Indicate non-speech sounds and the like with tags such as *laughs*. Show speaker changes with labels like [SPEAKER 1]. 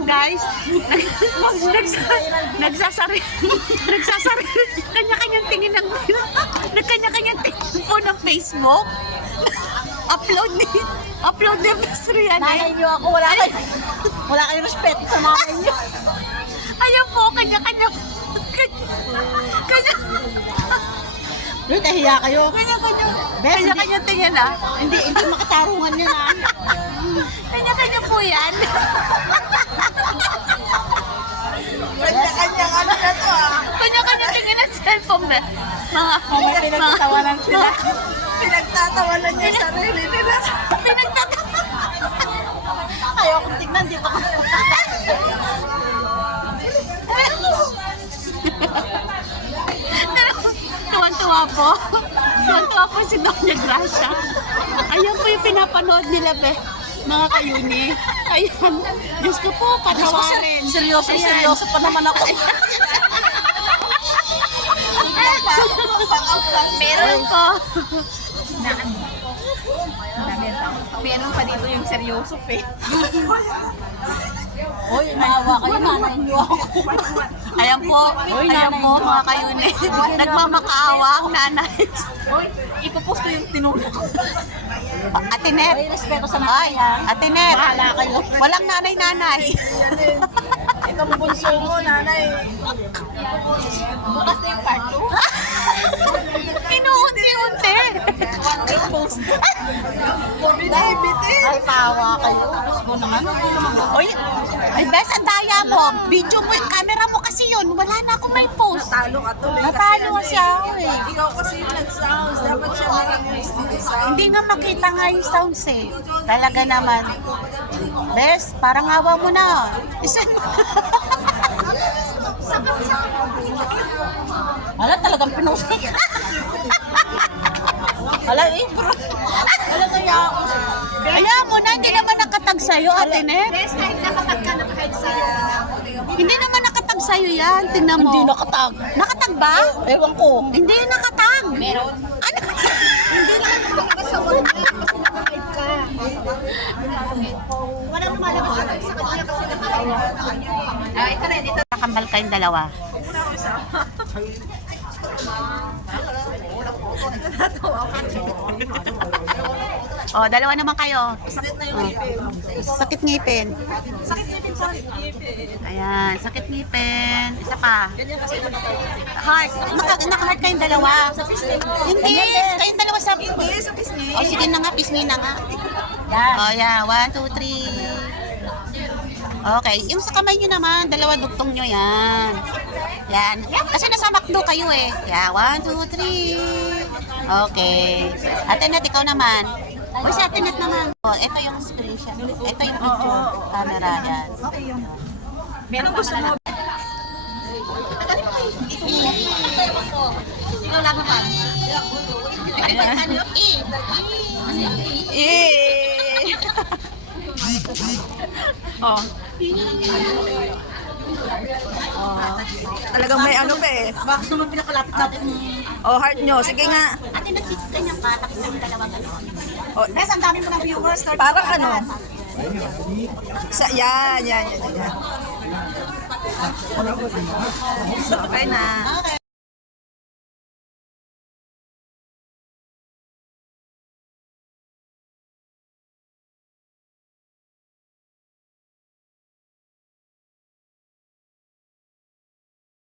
[SPEAKER 1] guys, nagsa, nagsasari, nagsasari, kanya-kanyang tingin ng, nagkanya-kanyang tingin po ng Facebook. Upload ni, upload ni Miss.
[SPEAKER 2] Nanay niyo ako, wala kayo. Wala kayo respeto sa nanay niyo.
[SPEAKER 1] Ayaw po, kanya-kanya, kanya,
[SPEAKER 2] Uy, kahiya kayo.
[SPEAKER 1] kanya-kanya,
[SPEAKER 2] Bes,
[SPEAKER 1] kanya-kanya tingin ah.
[SPEAKER 2] Hindi, hindi makatarungan yan ah.
[SPEAKER 1] Kanya-kanya po yan.
[SPEAKER 2] Kanya-kanya ano na to ah.
[SPEAKER 1] Kanya-kanya tingin ng cellphone. Mga, mga,
[SPEAKER 2] Mga pinagtatawanan sila.
[SPEAKER 1] Pinagtatawanan niya sarili nila. Pinagtatawanan.
[SPEAKER 2] Ayaw kong tignan dito.
[SPEAKER 1] Tuwan-tuwa po. Tuwan-tuwa po si Doña Gracia. Ayan po yung pinapanood nila, be. Mga kayuni. Ayan. Diyos ko po, patawarin.
[SPEAKER 2] Seryoso, seryoso pa naman ako.
[SPEAKER 1] Meron po.
[SPEAKER 3] Meron pa dito yung seryoso, fe.
[SPEAKER 2] Uy, maawa kayo, nanay niyo ako.
[SPEAKER 1] Ayan po. Ayan po, mga kayuni. Nagmamakaawa ang nanay.
[SPEAKER 3] Hoy, ipopost ko yung tinulong ko. *laughs*
[SPEAKER 1] Ate Net.
[SPEAKER 2] Ay, respeto sa
[SPEAKER 1] Ay,
[SPEAKER 2] nanay ah.
[SPEAKER 1] Ate Net.
[SPEAKER 2] Bahala kayo.
[SPEAKER 1] Walang nanay-nanay.
[SPEAKER 2] Ito mo bunso mo, nanay.
[SPEAKER 3] Bukas na yung part 2. *laughs*
[SPEAKER 1] Inuunti-unti.
[SPEAKER 2] Ay, maawa kayo. Diyos ko naman.
[SPEAKER 1] Oy, ay bes, ang daya mo. Video mo, camera mo kasi yun. Wala na akong may post.
[SPEAKER 3] Talo ka tuloy.
[SPEAKER 1] Natalo siya eh.
[SPEAKER 3] Ikaw kasi yung nag-sounds. Dapat siya marang yung sound.
[SPEAKER 1] Hindi nga makita nga yung sounds eh. Talaga naman. Bes, parang awa mo na. Isa
[SPEAKER 2] Wala talagang pinost. Wala eh, bro. Wala kaya ako.
[SPEAKER 1] Kaya mo na, hindi naman nakatag sa'yo, ate Net.
[SPEAKER 3] Best, kahit nakapag ka, nakahide sa'yo.
[SPEAKER 1] Hindi naman nakatag sa'yo yan. Tingnan mo.
[SPEAKER 2] Hindi nakatag.
[SPEAKER 1] Nakatag ba?
[SPEAKER 2] Ewan ko.
[SPEAKER 1] Hindi nakatag.
[SPEAKER 3] Meron.
[SPEAKER 1] Ano?
[SPEAKER 3] Hindi naman makakasawag mo kasi nakahide ka. Wala lumalabas sa sa kanya kasi nakahide ka. Ah, ito
[SPEAKER 1] Nakambal kayong dalawa. oh, dalawa naman kayo.
[SPEAKER 3] Sakit na yung ngipin.
[SPEAKER 1] Sakit ngipin.
[SPEAKER 3] Sakit ngipin ngipin.
[SPEAKER 1] Ayan, sakit ngipin. Isa pa. Heart. Naka, naka-heart kayong dalawa. Hindi, kayong dalawa sa...
[SPEAKER 3] Hindi, sa pisngi.
[SPEAKER 1] Oh, sige na nga, pisngi na nga.
[SPEAKER 2] Yan.
[SPEAKER 1] Oh, yeah. One, two, three. Okay. Yung sa kamay nyo naman, dalawa dugtong nyo yan. Yan. Kasi nasa McDo kayo eh. Yeah, one, two, three. Okay. Ate Net, ikaw naman. O si Ate Net naman. Oh, ito yung screenshot. Ito yung picture. Camera. Yan.
[SPEAKER 3] Meron gusto mo. Ikaw lang naman.
[SPEAKER 1] Eh. Oh.
[SPEAKER 3] Talagang may ano pa eh.
[SPEAKER 2] Bakit naman pinakalapit natin?
[SPEAKER 3] Oh, heart nyo. Sige nga.
[SPEAKER 1] Ate Net, ganyan pa. Tapos yung dalawa gano'n.
[SPEAKER 3] Oh,
[SPEAKER 2] Bes, ang dami mo ng viewers.
[SPEAKER 3] parang ano. Sa, yan, yan, yan, yan. Okay na.
[SPEAKER 1] Okay.